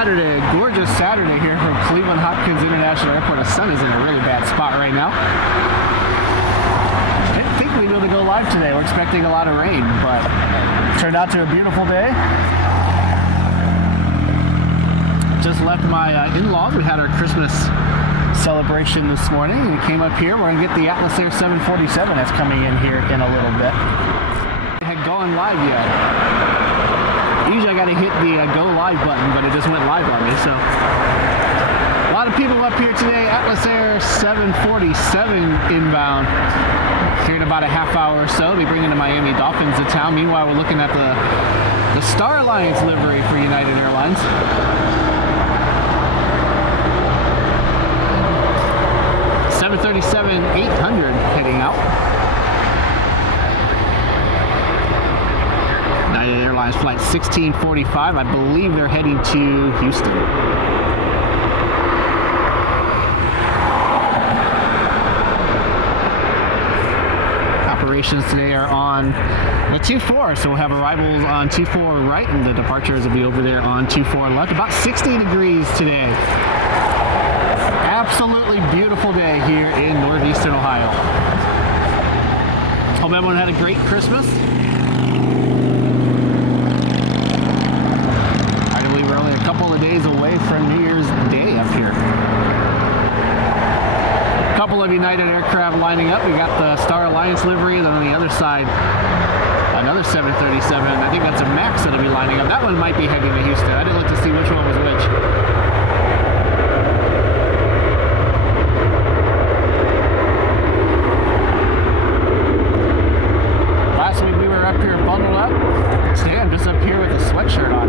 Saturday, gorgeous Saturday here from Cleveland Hopkins International Airport. The sun is in a really bad spot right now. Didn't think we'd be able to go live today. We're expecting a lot of rain, but it turned out to a beautiful day. Just left my in-laws. We had our Christmas celebration this morning. We came up here. We're going to get the Atlas Air 747 that's coming in here in a little bit. It had gone live yet. Usually I got to hit the go live button, but it just went live on me. So a lot of people up here today. Atlas Air 747 inbound here in about a half hour or so. We'll be bringing the Miami Dolphins to town. Meanwhile, we're looking at the Star Alliance livery for United Airlines. 737-800 heading out. United Airlines flight 1645. I believe they're heading to Houston. Operations today are on the 24, so we'll have arrivals on 24 right, and the departures will be over there on 24 left. About 60 degrees today. Absolutely beautiful day here in northeastern Ohio. Hope everyone had a great Christmas. I believe we're only a couple of days away from New Year's Day up here. A couple of United aircraft lining up. We got the Star Alliance livery, and then on the other side, another 737. I think that's a MAX that'll be lining up. That one might be heading to Houston. I didn't look to see which one was which. Sweatshirt on.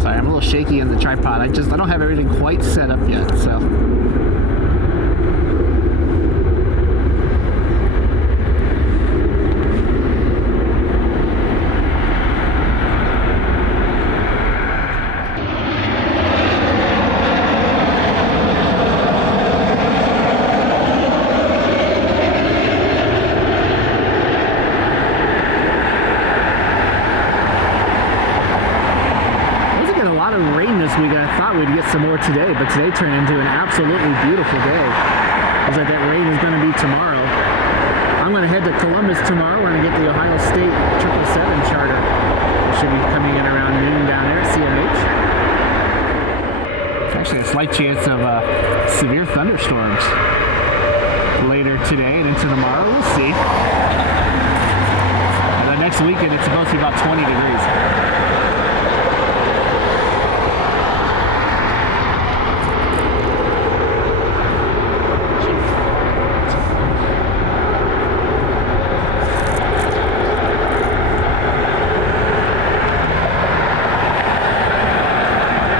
Sorry, I'm a little shaky in the tripod. I don't have everything quite set up yet, so. We'd get some more today, but today turned into an absolutely beautiful day. Looks like that rain is going to be tomorrow. I'm going to head to Columbus tomorrow. We're going to get the Ohio State 777 charter. It should be coming in around noon down there at CMH. Actually, a slight chance of severe thunderstorms later today and into tomorrow. We'll see. And then next weekend, it's supposed to be about 20 degrees.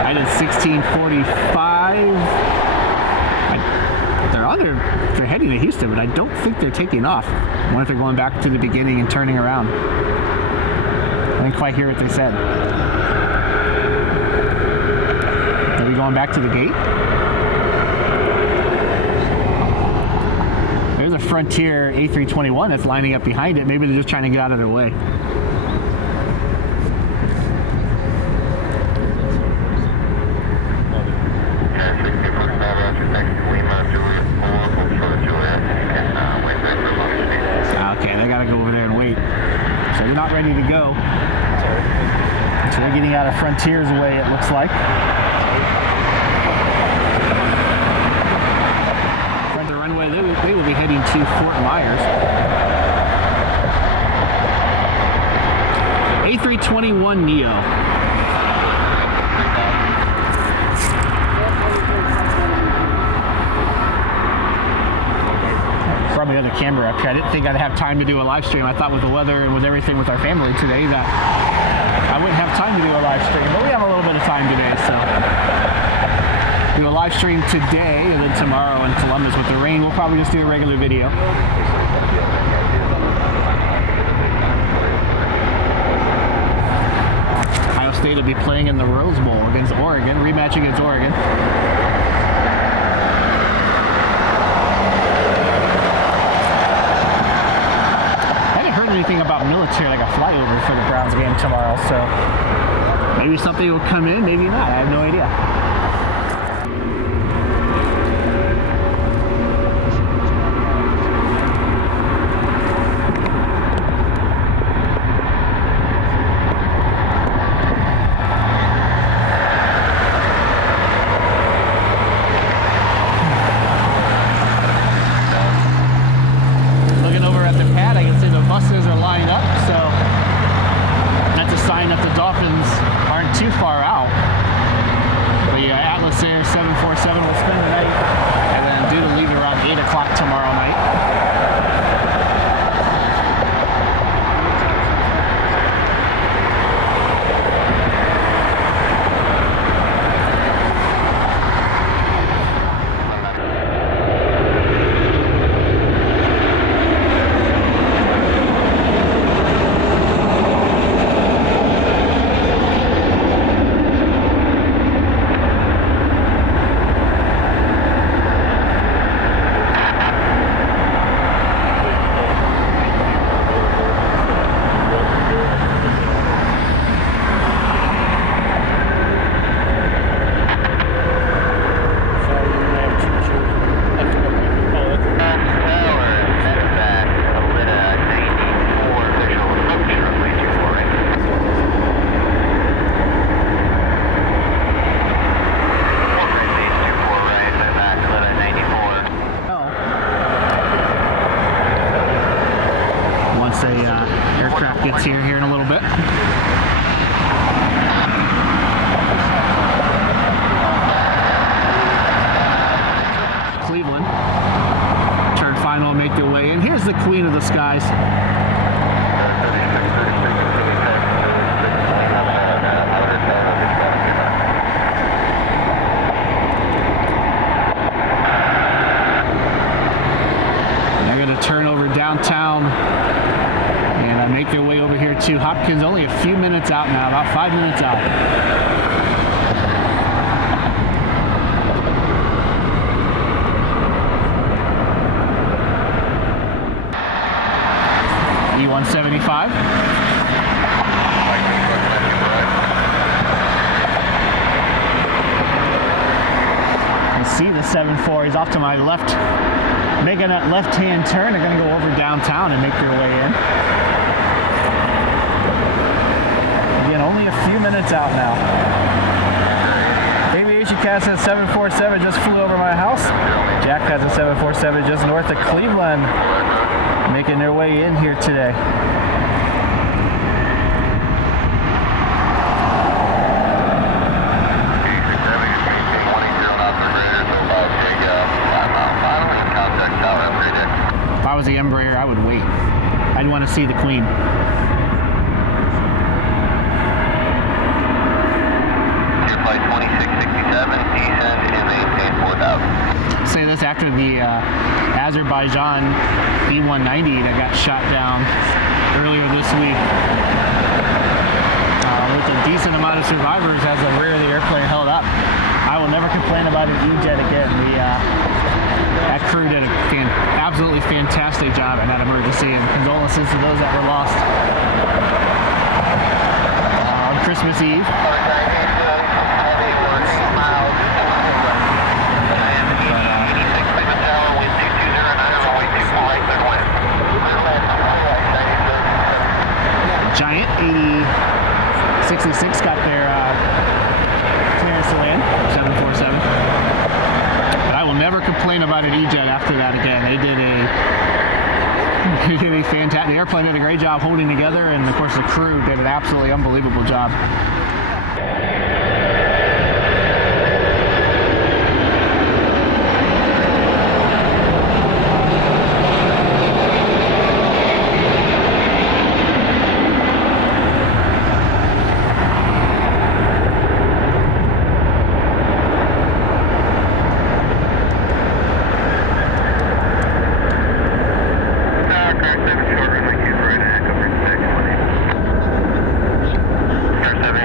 I did 1645. They're heading to Houston, but I don't think they're taking off. I wonder if they're going back to the beginning and turning around. I didn't quite hear what they said. Are we going back to the gate? There's a Frontier A321 that's lining up behind it. Maybe they're just trying to get out of their way. Okay, they gotta go over there and wait. So they're not ready to go. So they're getting out of Frontier's way, it looks like. Front the runway, they will be heading to Fort Myers. A321neo. The other camera up here. I didn't think I'd have time to do a live stream. I thought with the weather and with everything with our family today that I wouldn't have time to do a live stream, but we have a little bit of time today, so do a live stream today and then tomorrow in Columbus. With the rain, we'll probably just do a regular video. Ohio State will be playing in the Rose Bowl against Oregon, rematch against Oregon. anything about military, like a flyover for the Browns game tomorrow. So maybe something will come in, maybe not. I have no idea. Buses are lined up, so that's a sign that the Dolphins aren't too far out. The Atlas Air 747 will spend the night and then due to leave around 8 o'clock tomorrow night. Aircraft gets here in a little bit. Cleveland. Turn final, make their way in. Here's the Queen of the Skies. They're going to turn over downtown and make their way over here to Hopkins. Only a few minutes out now, about 5 minutes out. E-175. You see the 7-4. He's off to my left, making that left-hand turn. They're going to go over downtown and make their way in. Again, only a few minutes out now. Aviation Cast has 747 just flew over my house. Jack has a 747 just north of Cleveland, making their way in here today. If I was the Embraer, I would wait. I'd want to see the Queen. Say this after the Azerbaijan E-190 that got shot down earlier this week. With a decent amount of survivors as the rear of the airplane held up. I will never complain about an E-jet again. That crew did an absolutely fantastic job in that emergency, and condolences to those that were lost on Christmas Eve. Giant 8066 got their clearance to land, 747. But I will never complain about an E-jet after that again. They did a fantastic. The airplane did a great job holding together, and of course the crew did an absolutely unbelievable job.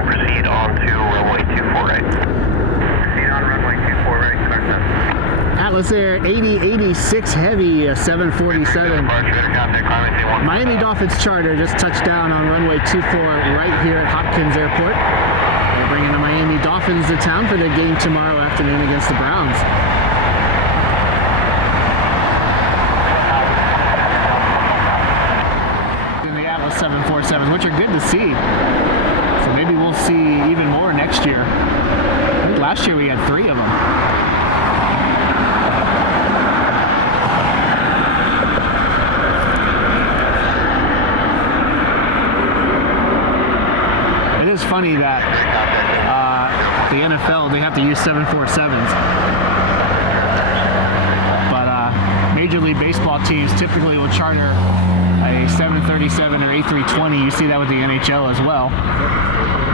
Proceed on to runway Atlas Air 8086 Heavy 747. Miami Dolphins charter just touched down on runway 24 right here at Hopkins Airport. They're bringing the Miami Dolphins to town for their game tomorrow afternoon against the Browns. And the Atlas 747s, which are good to see. So maybe we'll see even more next year. I think last year we had 3 of them. It is funny that the NFL, they have to use 747s. But Major League Baseball teams typically will charter a 737 or A320. You see that with the NHL as well.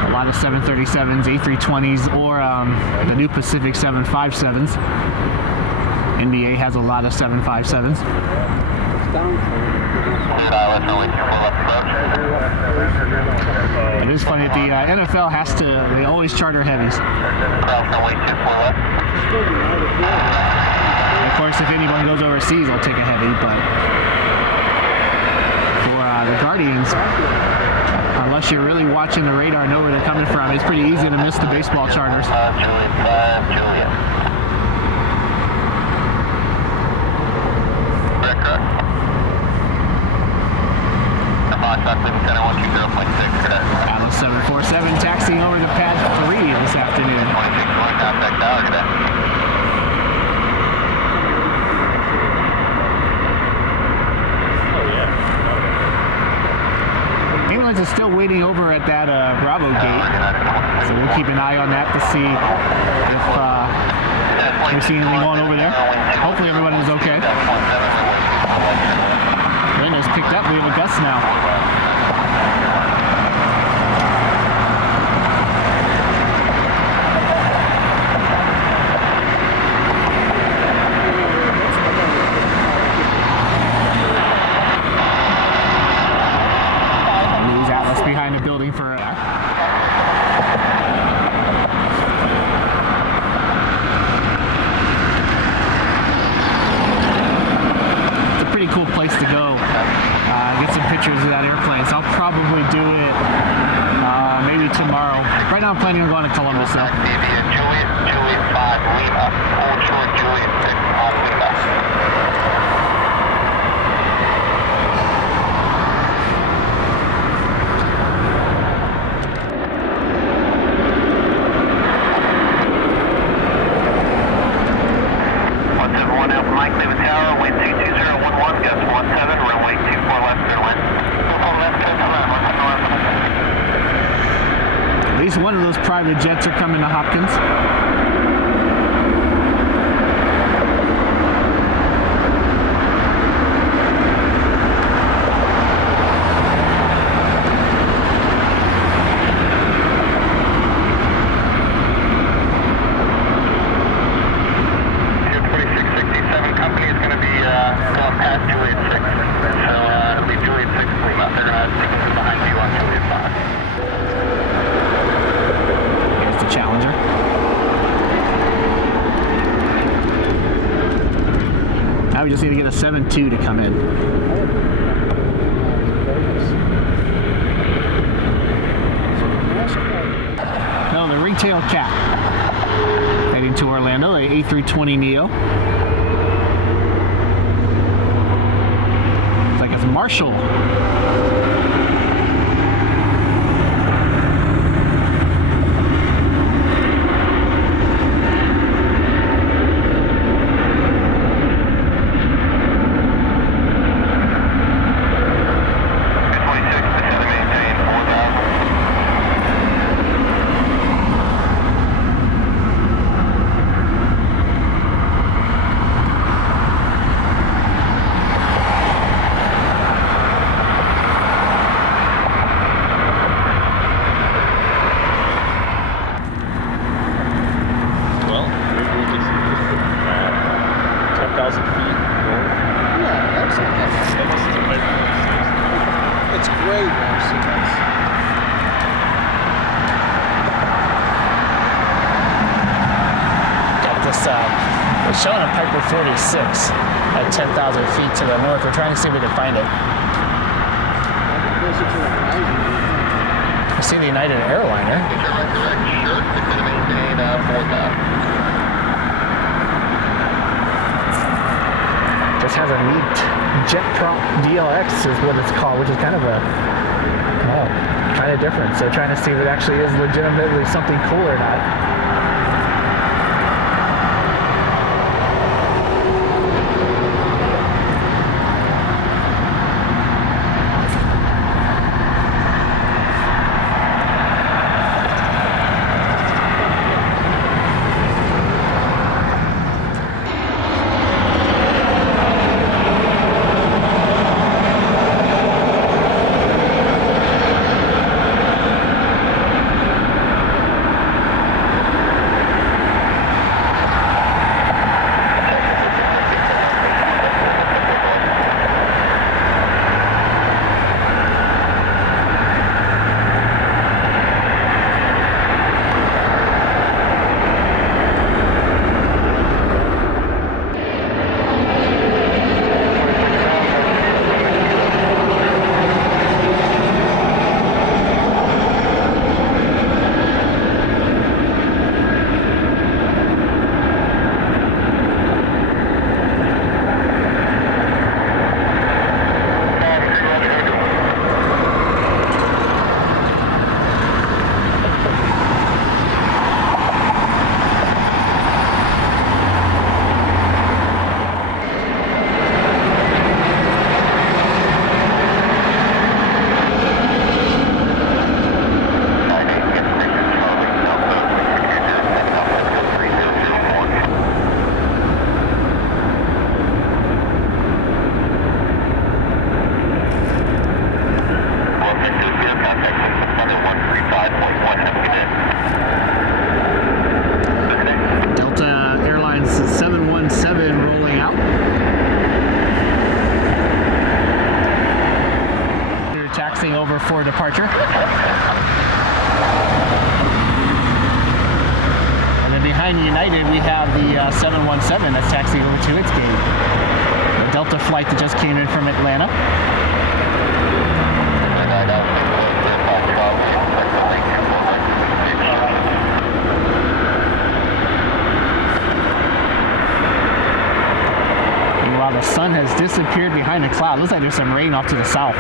A lot of 737s, A320s, or the new Pacific 757s. NBA has a lot of 757s. It is funny that the NFL has to, they always charter heavies. Of course, if anyone goes overseas, they'll take a heavy, but for the Guardians, unless you're really watching the radar, know where they're coming from, it's pretty easy to miss the baseball charters. Atlas 747 taxiing over to pad 3 this afternoon. Airlines is still waiting over at that Bravo gate, so we'll keep an eye on that to see if we see anything going over there. Hopefully everyone is okay. Wind has picked up. We have a gust now. Behind the building for it's a pretty cool place to go. Get some pictures of that airplane. So I'll probably do it maybe tomorrow. Right now I'm planning on going to Columbus though. Juliet 5 Lima, hold short Juliet 6 on Lima. Mike, David Tower, wind 22011, gust 17, runway 24 left, clear wind. 24 left, clear to land, 1 At least one of those private jets are coming to Hopkins. Now we just need to get a 7.2 to come in. No, the ringtail cat. Heading to Orlando, a A320neo. It's like it's Marshall. It's showing a Piper 46 at 10,000 feet to the north. We're trying to see if we can find it. I see the United airliner. Just has a neat jet prop DLX is what it's called, which is kind of different. So trying to see if it actually is legitimately something cool or not. Over for departure. And then behind United we have the 717 that's taxiing over to its gate. The Delta flight that just came in from Atlanta. And while the sun has disappeared behind the cloud, looks like there's some rain off to the south.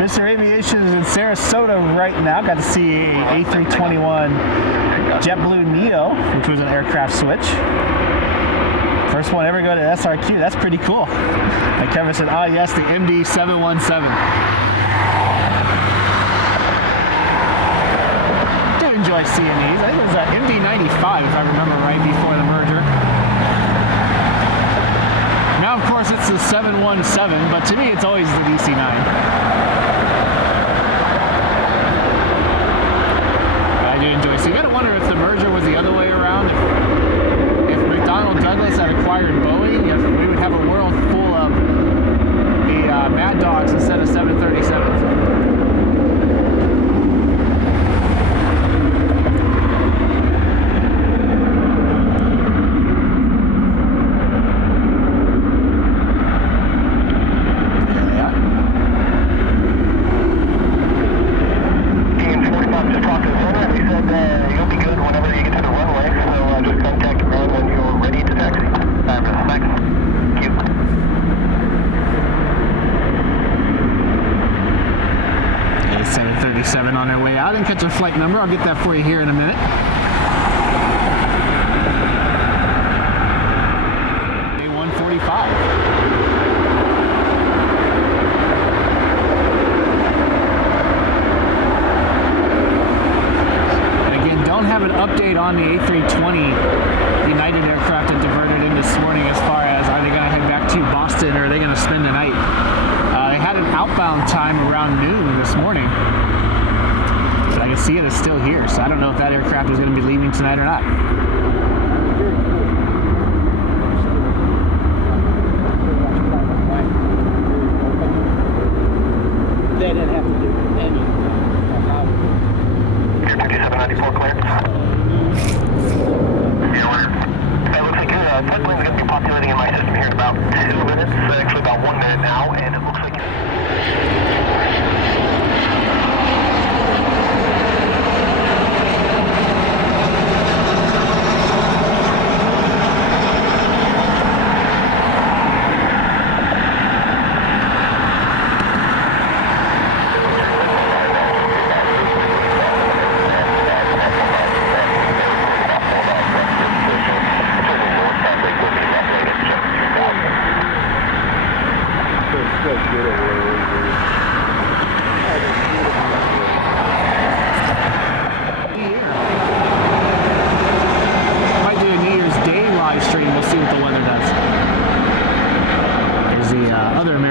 Mr. Aviation is in Sarasota right now. Got to see a A321 JetBlue Neo, which was an aircraft switch. First one ever go to SRQ. That's pretty cool. Like Kevin said, oh yes, the MD-717. Did enjoy seeing these. I think it was an MD-95 if I remember right before the merger. Now of course it's the 717, but to me it's always the DC-9. I do enjoy seeing. You gotta wonder if the merger was the other way around. If McDonnell Douglas had acquired Boeing, if we would have a world full of the Mad Dogs instead of 737s. On their way out and catch a flight number. I'll get that for you here in a minute. A145. And again, don't have an update on the A320 United aircraft that diverted in this morning as far as are they going to head back to Boston or are they going to spend the night. They had an outbound time around noon this morning. I can see it is still here, so I don't know if that aircraft is going to be leaving tonight or not.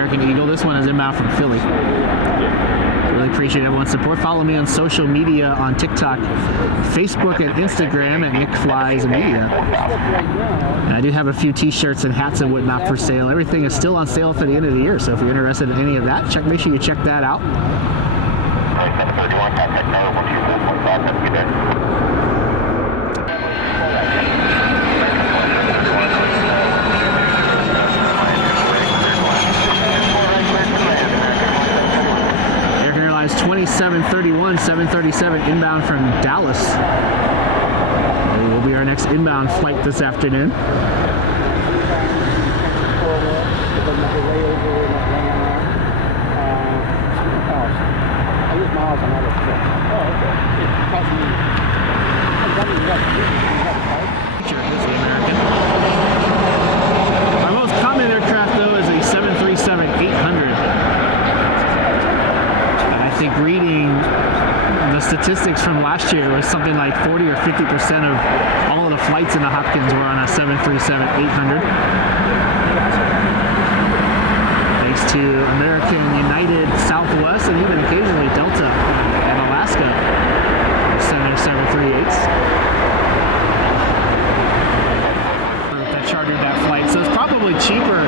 American Eagle. This one is inbound from Philly. Really appreciate everyone's support. Follow me on social media on TikTok, Facebook, and Instagram at Nick Flies Media. And I do have a few t-shirts and hats and whatnot for sale. Everything is still on sale for the end of the year, so if you're interested in any of that, make sure you check that out. 731, contact number 12445, have a good day. American Airlines 2731, 737 inbound from Dallas. It will be our next inbound flight this afternoon. Our most common aircraft, though, is a 737-800. And I think reading the statistics from last year was something like 40 or 50% of all of the flights in the Hopkins were on a 737-800. Thanks to American, United, Southwest, and even occasionally Delta and Alaska send their 738s. That chartered that flight. So it's probably cheaper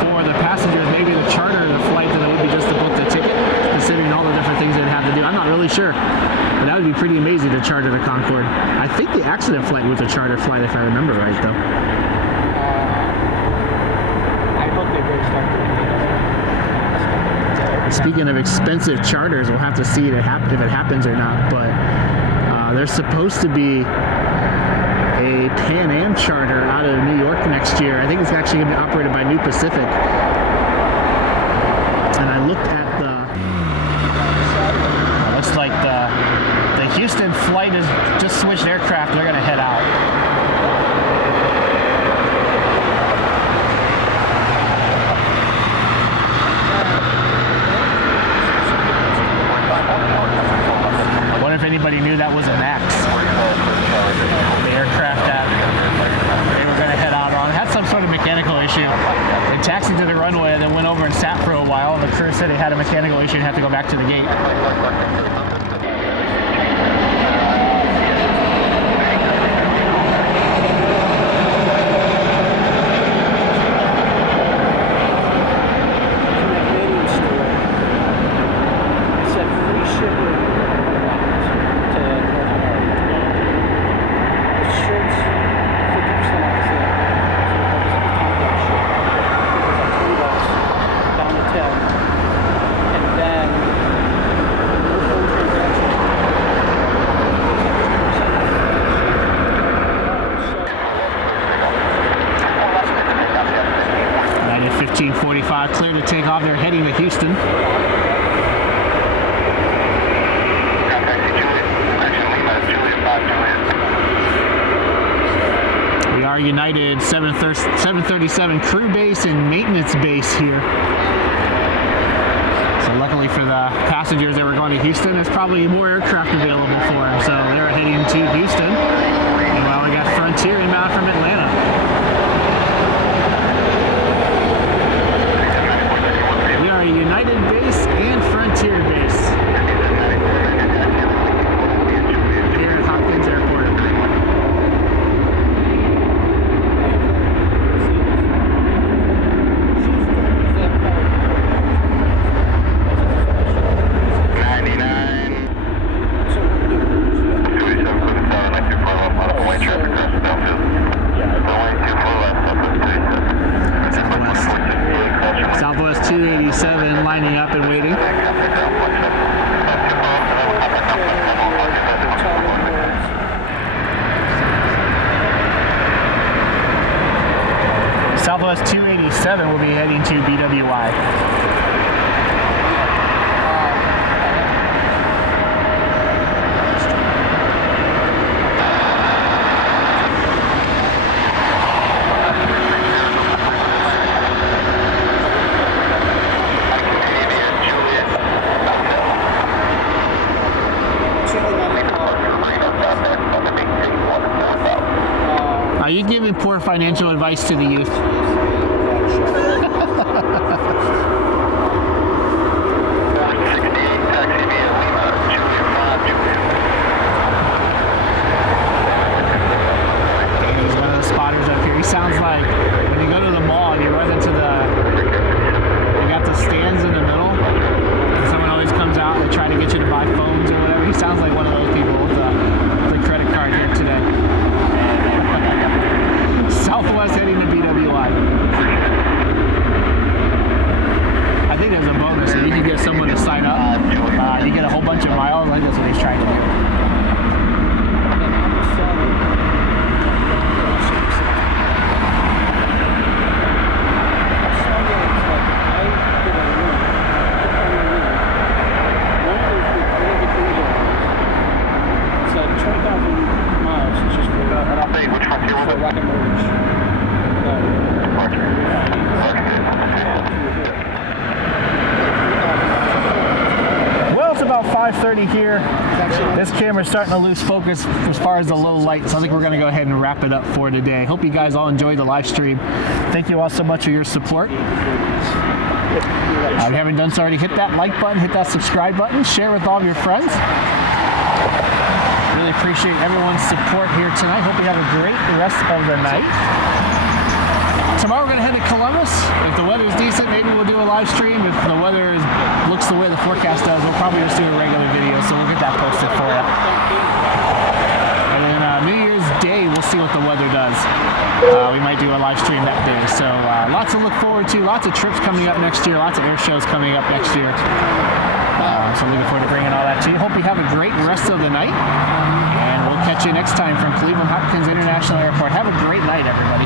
for the passengers, maybe to charter the flight than it would be just to book the ticket, considering all the different things they'd have to do. I'm not really sure, but that would be pretty amazing to charter the Concorde. I think the accident flight was a charter flight, if I remember right, though. I hope they break Speaking of expensive charters, we'll have to see if it happens or not, but there's supposed to be a Pan Am charter out of New York next year. I think it's actually going to be operated by New Pacific. And I looked at looks like the Houston flight has just switched aircraft. They're going to head out. If anybody knew that was a MAX. The aircraft that they were going to head out on had some sort of mechanical issue. They taxied to the runway and then went over and sat for a while, and the crew said it had a mechanical issue and had to go back to the gate. Clear to take off. They're heading to Houston. We are United 737 crew base and maintenance base here. So luckily for the passengers that were going to Houston, there's probably more aircraft available for them. So they're heading to Houston. Meanwhile, we got Frontier inbound from Atlanta. United base and Frontier base here at Hopkins Airport. Southwest 287 lining up and waiting. Southwest 287 will be heading to BWI. Are you giving poor financial advice to the youth? taxi via Lima, 225 Juliet. He's one of the spotters up here. He sounds like when you go to the mall and you run into you got the stands in the middle, and someone always comes out and they try to get you to buy phones or whatever. He sounds like one of those people with the credit card here today. Southwest heading to BWI. I think there's a bonus if you can get someone to sign up. You get a whole bunch of miles. I think that's what he's trying to do. Well, it's about 5:30 here. This camera's starting to lose focus as far as the low light, so I think we're going to go ahead and wrap it up for today. Hope you guys all enjoyed the live stream. Thank you all so much for your support. If you haven't done so already, hit that like button, hit that subscribe button, share with all of your friends. Really appreciate everyone's support here tonight. Hope you have a great rest of the night. Tomorrow we're going to head to Columbus. If the weather's decent, maybe we'll do a live stream. If the weather looks the way the forecast does, we'll probably just do a regular video, so we'll get that posted for you. And then New Year's Day, we'll see what the weather does. We might do a live stream that day. So lots to look forward to. Lots of trips coming up next year. Lots of air shows coming up next year. So I'm looking forward to bringing all that to you. Hope you have a great rest of the night. And we'll catch you next time from Cleveland Hopkins International Airport. Have a great night, everybody.